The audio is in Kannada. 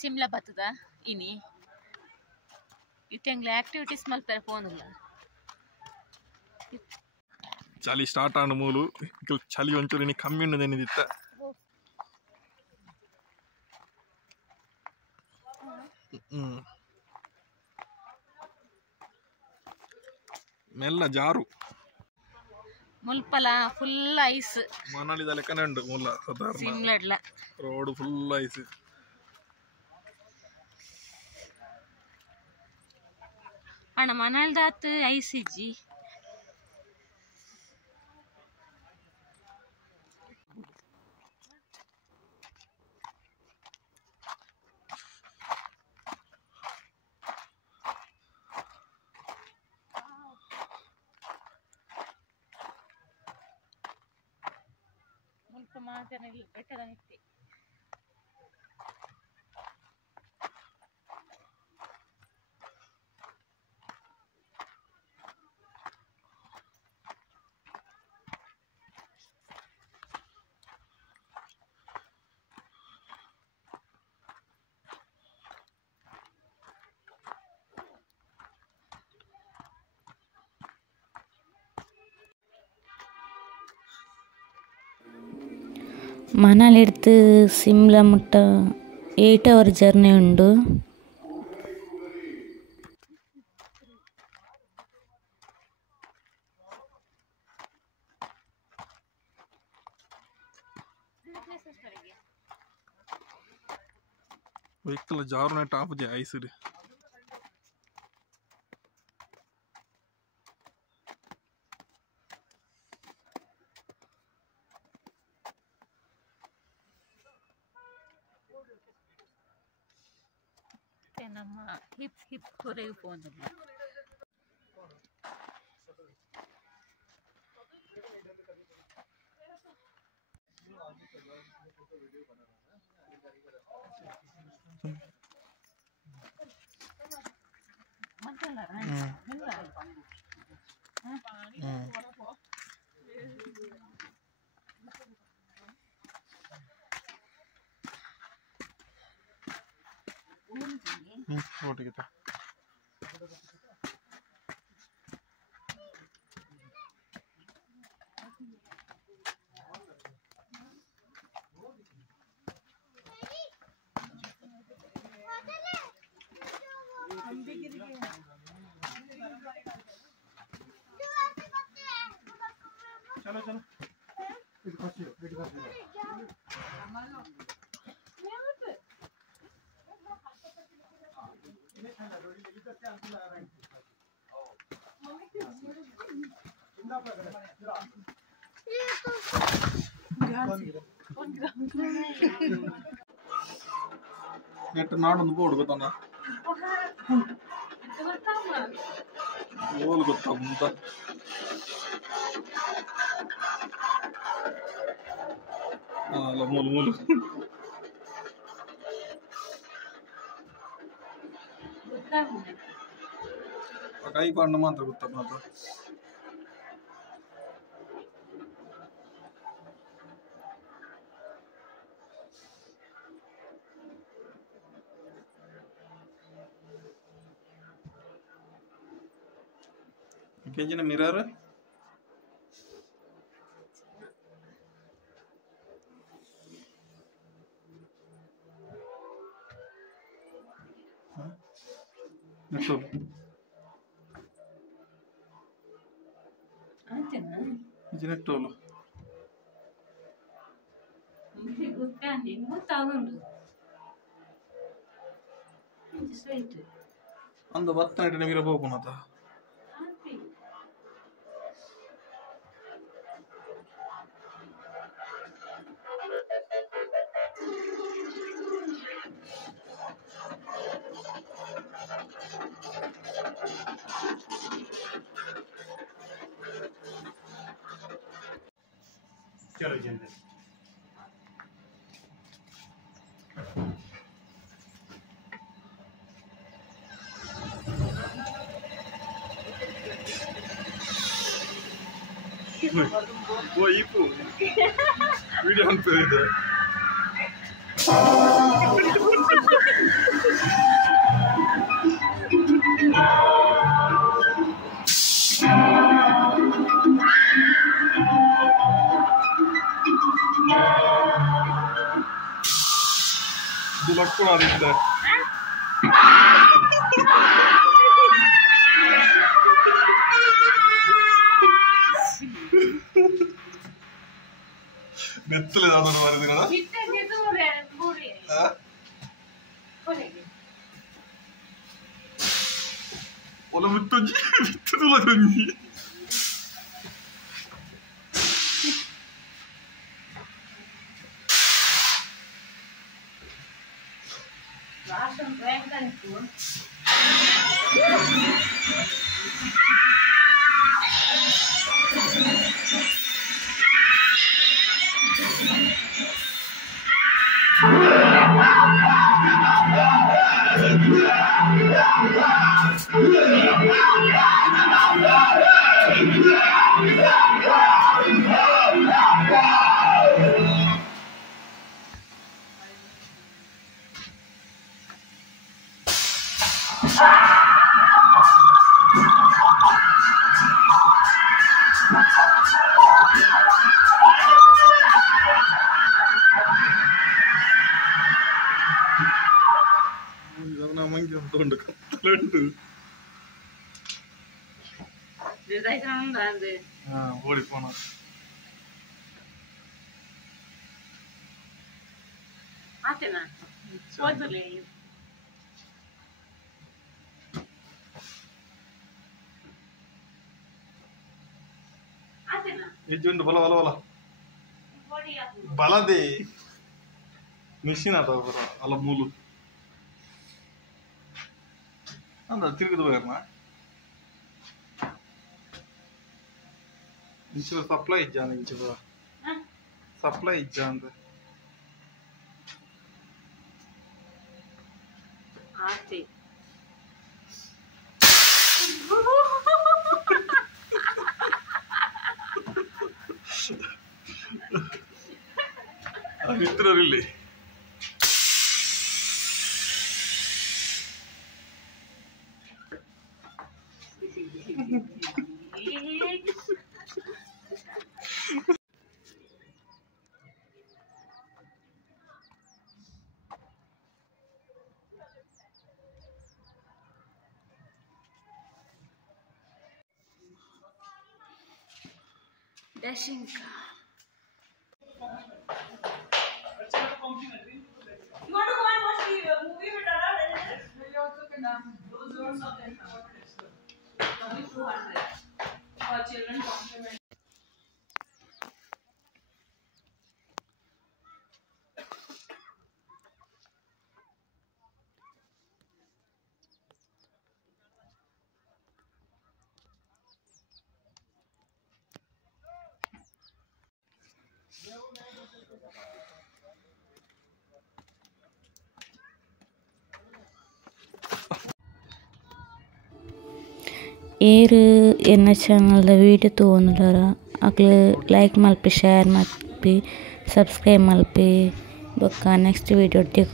Shimla batuda ini itengla activities malpere ponula ಚಳಿ ಸ್ಟಾರ್ಟ್ ಆನ ಮೂಲು ಚಳಿ ಒಂಚೂರು ನೀ ಕಮ್ಮಿ ಉಣ್ಣದೇನಿದಿತ್ತ ಮೆಲ್ಲ ಜಾರು ಮುಲ್ಪಲ ಫುಲ್ ಐಸ್ ಮನಾಲಿದ ಲೆಕ್ಕನೇ ಉಂಟು ಮುಲ್ಲ ಸಾಧಾರಣ ಸಿಮ್ಲಡ್ಲ ರೋಡ್ ಫುಲ್ ಐಸ್ ಅಣ್ಣ ಮನಾಲ್ದಾತ್ ಐಸ್ ಇಜ್ಜಿ ಮುಲ್ಪ ಮಾತನೆ ಬೆಟ್ಟದನಿತ್ತೆ ಮನಾಲಿ ಹಿಡ್ದು ಸಿಮ್ಲಾ ಮುಟ್ಟ 8 ಅವರ್ ಜರ್ನಿ ಉಂಡು. ವೆಹಿಕಲ್ ಜಾರುನೆ ಟಾಪ್ ಜೆ ಐಸ್ ಇದೆ. ನಮ್ಮ ಹಿಪ್ ಹೊರಗೆ ಹೋಗೋದಿಲ್ಲ. ಓಟಿಗೆ चलो चलो ನೆಟ್ ನಾಡೊಂದು ಬೋರ್ಡ್ ಗೊತ್ತಾನ ಓಲ್ ಗೊತ್ತಾಗುಂತ ಅಲ್ಲ ಮೂಲು ಮೂಲು ಕೈ ಪಾಂಡ ಮಾತ್ರ ಗೊತ್ತಪ್ಪ ಮಾತ್ರ. ಕೆಂಚಿನ ಮಿರರ್ ನೆಟ್ಟೋಲು ఇది నెట్టోలు ಅಂದ ಬತ್ತನಟನೆ ಮೀರ ಹೋಗುಣತ चलो जल्दी ಓ ಇಪ್ಪು ವಿಡಿಯೋ ಅನ್ಪೇರಿದೆ ಇದು ಲಕ್ಕೋಣದಿಂದ ನೆತ್ತಲೆ ಯಾವ್ದಾದ್ರು ಮಾಡಿದಿರ ಒಲ ಬಿತ್ತೊಂಜಿ ಬಿತ್ತುಲ್ಲ ತಂಜಿ ഓടിപ്പോണ ಹೆಚ್ಚುಂಟು ಬಲ ಬಲ ಬಲ ಬಲದೇ ಮಿಷಿನ್ ಅದ ಅಲ್ಲ ಮೂಲು ಅಂದ ತಿರುಗಿದು ಹೋಗ್ಯಾರ ಇಂಚು ಸಪ್ಲೈ ಇಜ್ಜಾನ ಇಂಚು ಸಪ್ಲೈ ಇಜ್ಜ ಅಂತ ಮಿತ್ರರಿಲ್ಲಿ dashing car. You want to go and watch the movie with Dada? We also can those zones of them. Only 200 for children compliment. ಏರು ಎನ್ನ ಚಾನಲ್ದ ವೀಡಿಯೋ ತೋಂದುಲರ ಅಕ್ಲು ಲೈಕ್ ಮಲ್ಪಿ ಶೇರ್ ಮಲ್ಪಿ ಸಬ್ಸ್ಕ್ರೈಬ್ ಮಲ್ಪಿ ಬೊಕ್ಕ ನೆಕ್ಸ್ಟ್ ವೀಡಿಯೋ ಒಟ್ಟಿಗೆ